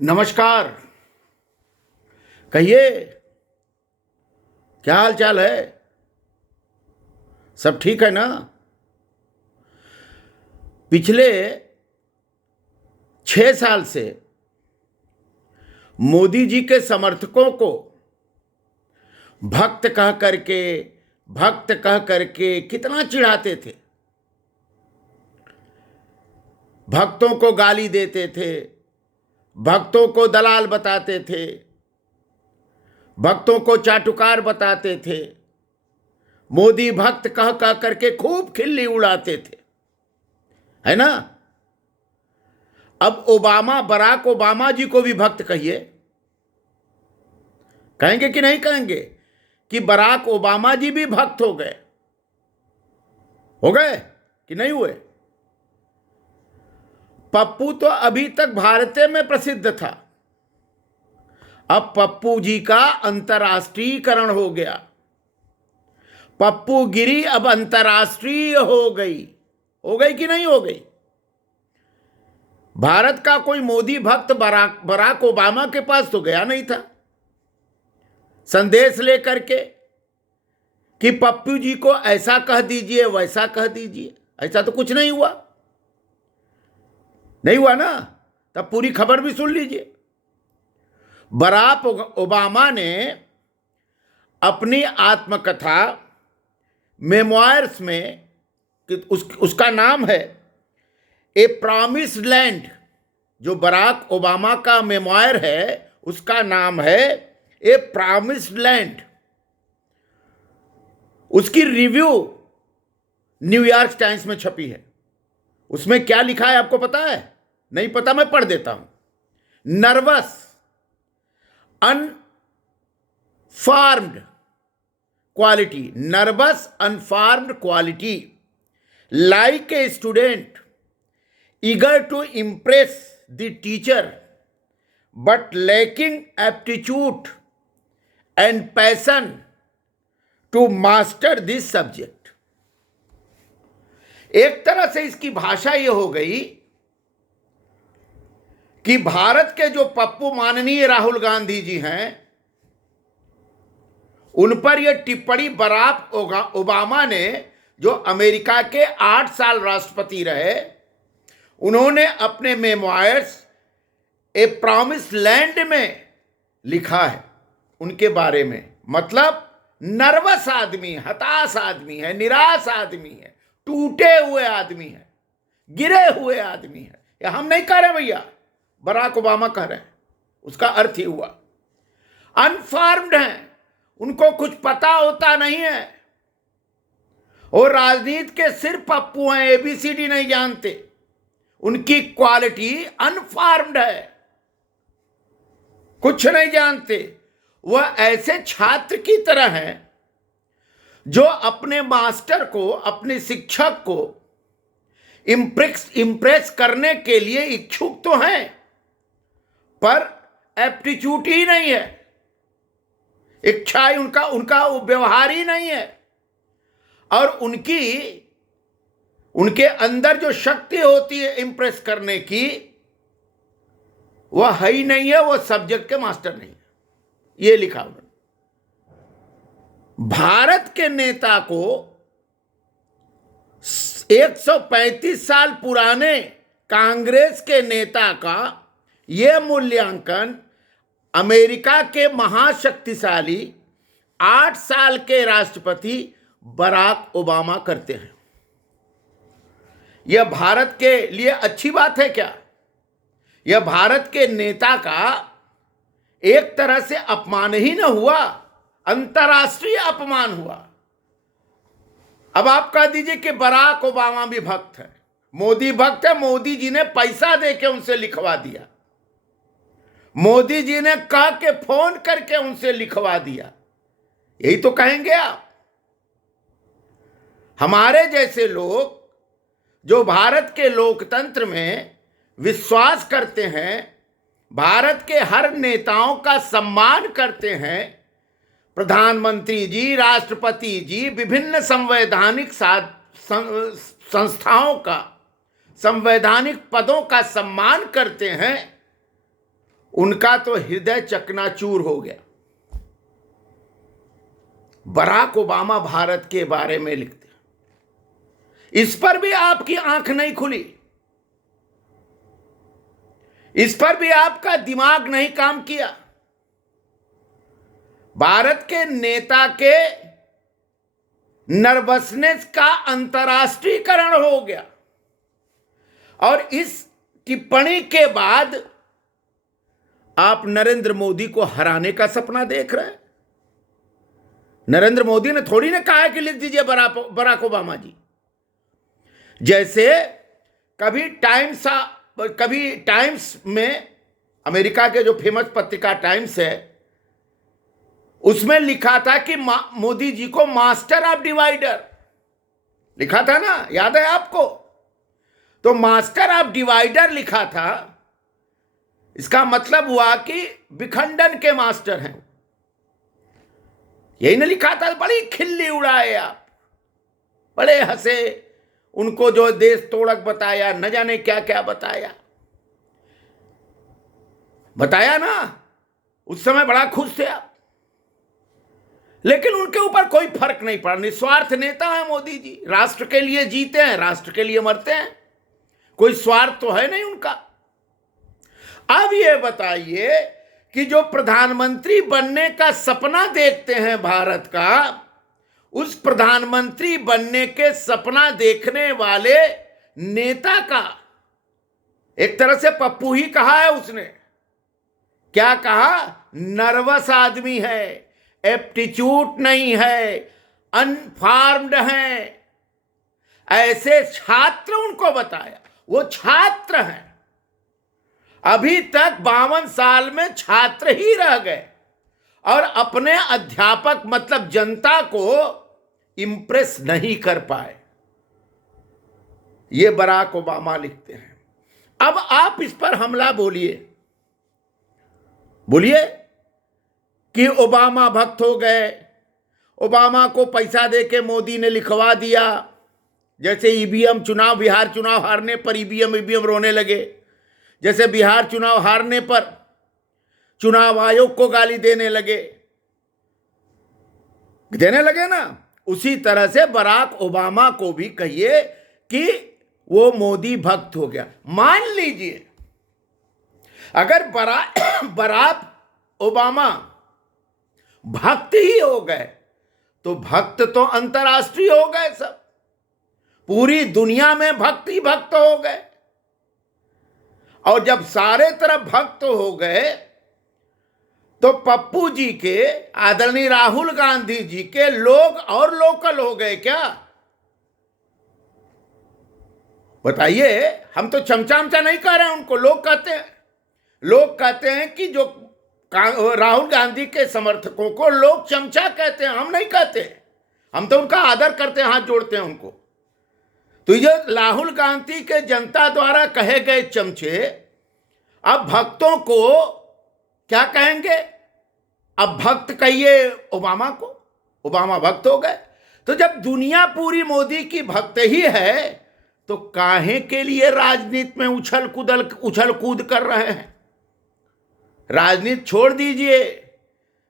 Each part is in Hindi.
नमस्कार। कहिए, क्या हाल चाल है? सब ठीक है ना? पिछले 6 साल से मोदी जी के समर्थकों को भक्त कह करके कितना चिढ़ाते थे। भक्तों को गाली देते थे, भक्तों को दलाल बताते थे, भक्तों को चाटुकार बताते थे, मोदी भक्त कह कह करके खूब खिल्ली उड़ाते थे, है ना? अब बराक ओबामा जी को भी भक्त कहिए। कहेंगे कि नहीं कहेंगे कि बराक ओबामा जी भी भक्त हो गए कि नहीं हुए? पप्पू तो अभी तक भारत में प्रसिद्ध था, अब पप्पू जी का अंतर्राष्ट्रीयकरण हो गया। पप्पू गिरी अब अंतर्राष्ट्रीय हो गई कि नहीं हो गई? भारत का कोई मोदी भक्त बराक ओबामा के पास तो गया नहीं था संदेश लेकर के कि पप्पू जी को ऐसा कह दीजिए, वैसा कह दीजिए। ऐसा तो कुछ नहीं हुआ ना? तब पूरी खबर भी सुन लीजिए। बराक ओबामा ने अपनी आत्मकथा मेमोयर्स में, उसका नाम है ए प्रॉमिस्ड लैंड, जो बराक ओबामा का मेमोयर है उसका नाम है ए प्रॉमिस्ड लैंड। उसकी रिव्यू न्यूयॉर्क टाइम्स में छपी है। उसमें क्या लिखा है आपको पता है? नहीं पता? मैं पढ़ देता हूं। Nervous unformed quality, like a student eager to impress the teacher but lacking aptitude and passion to master this subject। एक तरह से इसकी भाषा यह हो गई कि भारत के जो पप्पू माननीय राहुल गांधी जी हैं, उन पर यह टिप्पणी बराक ओबामा ने, जो अमेरिका के 8 साल राष्ट्रपति रहे, उन्होंने अपने मेमोयर्स ए प्रॉमिस्ड लैंड में लिखा है उनके बारे में। मतलब नर्वस आदमी, हताश आदमी है, निराश आदमी है, टूटे हुए आदमी है, गिरे हुए आदमी है। या हम नहीं कह रहे भैया, बराक ओबामा कह रहे हैं। उसका अर्थ ही हुआ अनफॉर्म्ड हैं, उनको कुछ पता होता नहीं है। और राजनीति के सिर्फ पप्पू हैं, एबीसीडी नहीं जानते। उनकी क्वालिटी अनफॉर्म्ड है, कुछ नहीं जानते। वह ऐसे छात्र की तरह हैं जो अपने मास्टर को, अपने शिक्षक को इंप्रेस करने के लिए इच्छुक तो हैं, पर एप्टीट्यूड ही नहीं है, इच्छा ही उनका व्यवहार ही नहीं है। और उनके अंदर जो शक्ति होती है इंप्रेस करने की, वह है ही नहीं है। वह सब्जेक्ट के मास्टर नहीं है। यह लिखा उन्होंने। भारत के नेता को 135 साल पुराने कांग्रेस के नेता का यह मूल्यांकन अमेरिका के महाशक्तिशाली 8 साल के राष्ट्रपति बराक ओबामा करते हैं। यह भारत के लिए अच्छी बात है क्या? यह भारत के नेता का एक तरह से अपमान ही न हुआ, अंतर्राष्ट्रीय अपमान हुआ। अब आप कह दीजिए कि बराक ओबामा भी भक्त है, मोदी भक्त है, मोदी जी ने पैसा देके उनसे लिखवा दिया, मोदी जी ने कह के फोन करके उनसे लिखवा दिया, यही तो कहेंगे आप। हमारे जैसे लोग जो भारत के लोकतंत्र में विश्वास करते हैं, भारत के हर नेताओं का सम्मान करते हैं, प्रधानमंत्री जी, राष्ट्रपति जी, विभिन्न संवैधानिक संस्थाओं का, संवैधानिक पदों का सम्मान करते हैं, उनका तो हृदय चकनाचूर हो गया। बराक ओबामा भारत के बारे में लिखते, इस पर भी आपकी आंख नहीं खुली, इस पर भी आपका दिमाग नहीं काम किया। भारत के नेता के नर्वसनेस का अंतर्राष्ट्रीयकरण हो गया और इस टिप्पणी के बाद आप नरेंद्र मोदी को हराने का सपना देख रहे हैं। नरेंद्र मोदी ने थोड़ी ना कहा है कि लिख दीजिए बराक ओबामा जी। जैसे कभी टाइम्स में, अमेरिका के जो फेमस पत्रिका टाइम्स है, उसमें लिखा था कि मोदी जी को मास्टर ऑफ डिवाइडर लिखा था ना, याद है आपको? तो मास्टर ऑफ डिवाइडर लिखा था, इसका मतलब हुआ कि विखंडन के मास्टर हैं। यही ना लिखा था? बड़ी खिल्ली उड़ाए आप, बड़े हंसे, उनको जो देश तोड़क बताया, न जाने क्या क्या बताया ना, उस समय बड़ा खुश थे आप। लेकिन उनके ऊपर कोई फर्क नहीं पड़ा। निस्वार्थ नेता है मोदी जी, राष्ट्र के लिए जीते हैं, राष्ट्र के लिए मरते हैं, कोई स्वार्थ तो है नहीं उनका। अब ये बताइए कि जो प्रधानमंत्री बनने का सपना देखते हैं भारत का, उस प्रधानमंत्री बनने के सपना देखने वाले नेता का एक तरह से पप्पू ही कहा है उसने। क्या कहा? नर्वस आदमी है, एप्टीट्यूड नहीं है, अनफार्म्ड है, ऐसे छात्र उनको बताया। वो छात्र हैं, अभी तक 52 साल में छात्र ही रह गए और अपने अध्यापक मतलब जनता को इंप्रेस नहीं कर पाए। ये बराक ओबामा लिखते हैं। अब आप इस पर हमला बोलिए कि ओबामा भक्त हो गए, ओबामा को पैसा देके मोदी ने लिखवा दिया। जैसे ईवीएम चुनाव, बिहार चुनाव हारने पर ईवीएम रोने लगे, जैसे बिहार चुनाव हारने पर चुनाव आयोग को गाली देने लगे ना, उसी तरह से बराक ओबामा को भी कहिए कि वो मोदी भक्त हो गया। मान लीजिए अगर बराक ओबामा भक्त ही हो गए तो भक्त तो अंतर्राष्ट्रीय हो गए, सब पूरी दुनिया में भक्त ही भक्त हो गए। और जब सारे तरफ भक्त हो गए तो पप्पू जी के, आदरणीय राहुल गांधी जी के लोग और लोकल हो गए क्या? बताइए। हम तो चमचा नहीं कह रहे हैं उनको, लोग कहते हैं कि जो राहुल गांधी के समर्थकों को लोग चमचा कहते हैं, हम नहीं कहते। हम तो उनका आदर करते हैं, हाथ जोड़ते हैं उनको। तो ये राहुल गांधी के जनता द्वारा कहे गए चमचे अब भक्तों को क्या कहेंगे? अब भक्त कहिए ओबामा को, ओबामा भक्त हो गए। तो जब दुनिया पूरी मोदी की भक्त ही है तो काहे के लिए राजनीति में उछल कूद कर रहे हैं? राजनीति छोड़ दीजिए,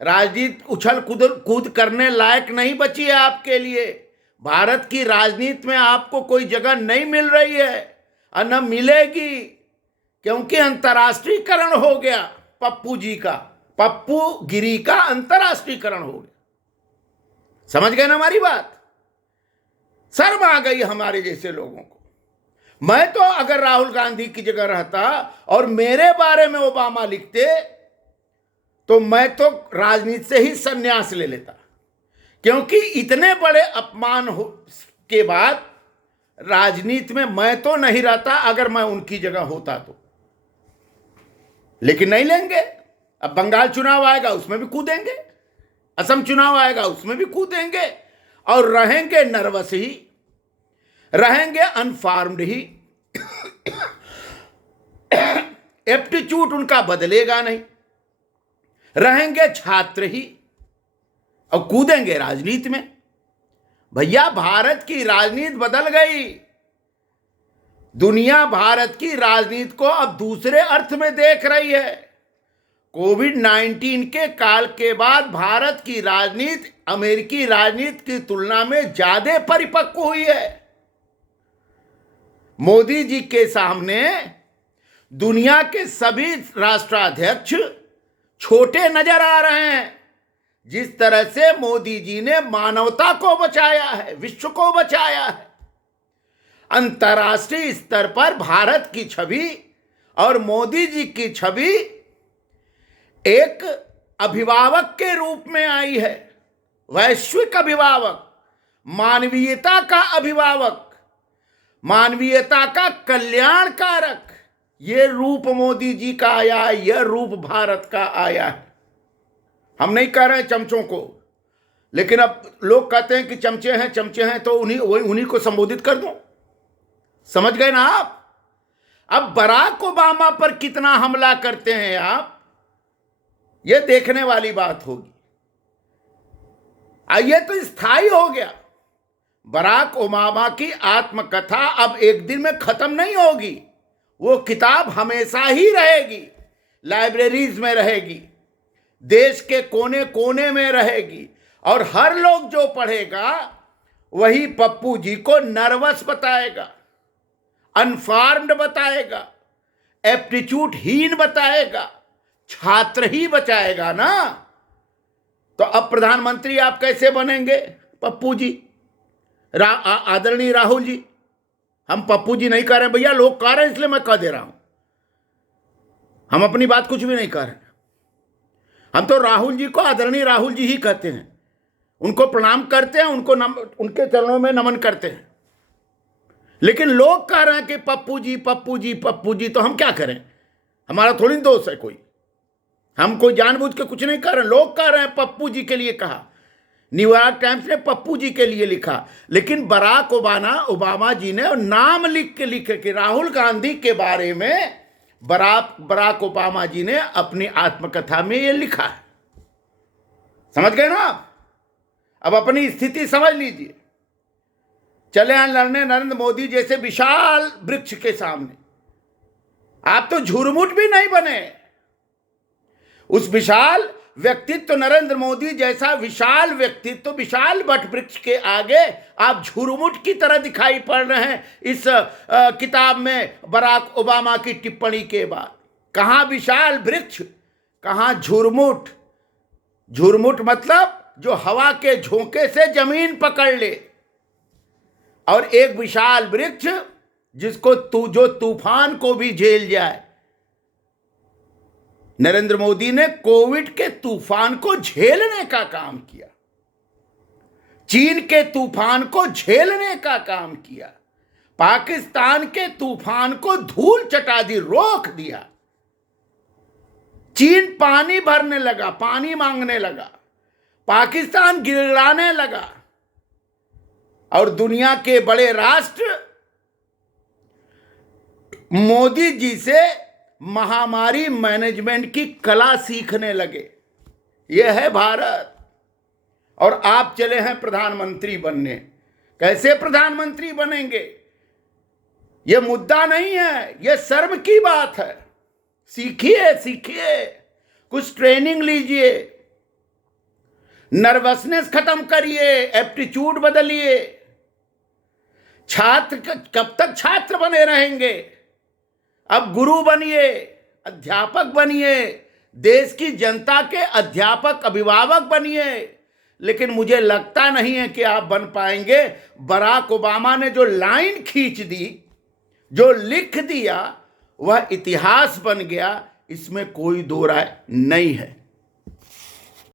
राजनीति उछल कूद करने लायक नहीं बची है आपके लिए। भारत की राजनीति में आपको कोई जगह नहीं मिल रही है और न मिलेगी, क्योंकि अंतर्राष्ट्रीयकरण हो गया। पप्पू जी का, पप्पू गिरी का अंतर्राष्ट्रीयकरण हो गया। समझ गए ना हमारी बात? शर्म आ गई हमारे जैसे लोगों को। मैं तो अगर राहुल गांधी की जगह रहता और मेरे बारे में ओबामा लिखते तो मैं तो राजनीति से ही संन्यास ले लेता, क्योंकि इतने बड़े अपमान के बाद राजनीति में मैं तो नहीं रहता अगर मैं उनकी जगह होता तो। लेकिन नहीं लेंगे। अब बंगाल चुनाव आएगा उसमें भी कूदेंगे, असम चुनाव आएगा उसमें भी कूदेंगे और रहेंगे नर्वस ही, रहेंगे अनफार्म्ड ही। एप्टीट्यूड उनका बदलेगा नहीं, रहेंगे छात्र ही और कूदेंगे राजनीति में। भैया भारत की राजनीति बदल गई। दुनिया भारत की राजनीति को अब दूसरे अर्थ में देख रही है। कोविड-19 के काल के बाद भारत की राजनीति अमेरिकी राजनीति की तुलना में ज्यादा परिपक्व हुई है। मोदी जी के सामने दुनिया के सभी राष्ट्राध्यक्ष छोटे नजर आ रहे हैं। जिस तरह से मोदी जी ने मानवता को बचाया है, विश्व को बचाया है, अंतर्राष्ट्रीय स्तर पर भारत की छवि और मोदी जी की छवि एक अभिभावक के रूप में आई है। वैश्विक अभिभावक, मानवीयता का अभिभावक, मानवीयता का कल्याण कारक, ये रूप मोदी जी का आया है, यह रूप भारत का आया है। हम नहीं कह रहे हैं चमचों को, लेकिन अब लोग कहते हैं कि चमचे हैं तो उन्हीं को संबोधित कर दो। समझ गए ना आप? अब बराक ओबामा पर कितना हमला करते हैं आप, यह देखने वाली बात होगी। ये तो स्थायी हो गया। बराक ओबामा की आत्मकथा अब एक दिन में खत्म नहीं होगी। वो किताब हमेशा ही रहेगी, लाइब्रेरीज में रहेगी, देश के कोने कोने में रहेगी, और हर लोग जो पढ़ेगा वही पप्पू जी को नर्वस बताएगा, अनफॉर्म्ड बताएगा, एप्टीट्यूड हीन बताएगा, छात्र ही बचाएगा ना। तो अब प्रधानमंत्री आप कैसे बनेंगे? पप्पू जी, आदरणीय राहुल जी। हम पप्पू जी नहीं कह रहे भैया, लोग कह रहे हैं इसलिए मैं कह दे रहा हूं। हम अपनी बात कुछ भी नहीं कह रहे। हम तो राहुल जी को आदरणीय राहुल जी ही कहते हैं, उनको प्रणाम करते हैं, उनके चरणों में नमन करते हैं। लेकिन लोग कह रहे हैं कि पप्पू जी पप्पू जी पप्पू जी, तो हम क्या करें? हमारा थोड़ी दोस्त है कोई, हम कोई जानबूझ के कुछ नहीं कर रहे। लोग कह रहे हैं पप्पू जी के लिए कहा, न्यूयॉर्क टाइम्स ने पप्पू जी के लिए लिखा, लेकिन बराक ओबामा जी ने नाम लिख के कि राहुल गांधी के बारे में बराक ओबामा जी ने अपनी आत्मकथा में ये लिखा है। समझ गए ना आप? अब अपनी स्थिति समझ लीजिए। चले हैं लड़ने नरेंद्र मोदी जैसे विशाल वृक्ष के सामने। आप तो झुरमुट भी नहीं बने। उस विशाल व्यक्तित्व, नरेंद्र मोदी जैसा विशाल व्यक्तित्व, विशाल वट वृक्ष के आगे आप झुरमुट की तरह दिखाई पड़ रहे हैं इस किताब में बराक ओबामा की टिप्पणी के बाद। कहां विशाल वृक्ष, कहां झुरमुट। झुरमुट मतलब जो हवा के झोंके से जमीन पकड़ ले, और एक विशाल वृक्ष जिसको जो तूफान को भी झेल जाए। नरेंद्र मोदी ने कोविड के तूफान को झेलने का काम किया, चीन के तूफान को झेलने का काम किया, पाकिस्तान के तूफान को धूल चटा दी, रोक दिया। चीन पानी भरने लगा, पानी मांगने लगा, पाकिस्तान गिड़गिड़ाने लगा, और दुनिया के बड़े राष्ट्र मोदी जी से महामारी मैनेजमेंट की कला सीखने लगे। यह है भारत। और आप चले हैं प्रधानमंत्री बनने। कैसे प्रधानमंत्री बनेंगे? यह मुद्दा नहीं है, यह शर्म की बात है। सीखिए, कुछ ट्रेनिंग लीजिए, नर्वसनेस खत्म करिए, एप्टीट्यूड बदलिए। छात्र कब तक छात्र बने रहेंगे? अब गुरु बनिए, अध्यापक बनिए, देश की जनता के अध्यापक अभिभावक बनिए। लेकिन मुझे लगता नहीं है कि आप बन पाएंगे। बराक ओबामा ने जो लाइन खींच दी, जो लिख दिया, वह इतिहास बन गया, इसमें कोई दो राय नहीं है।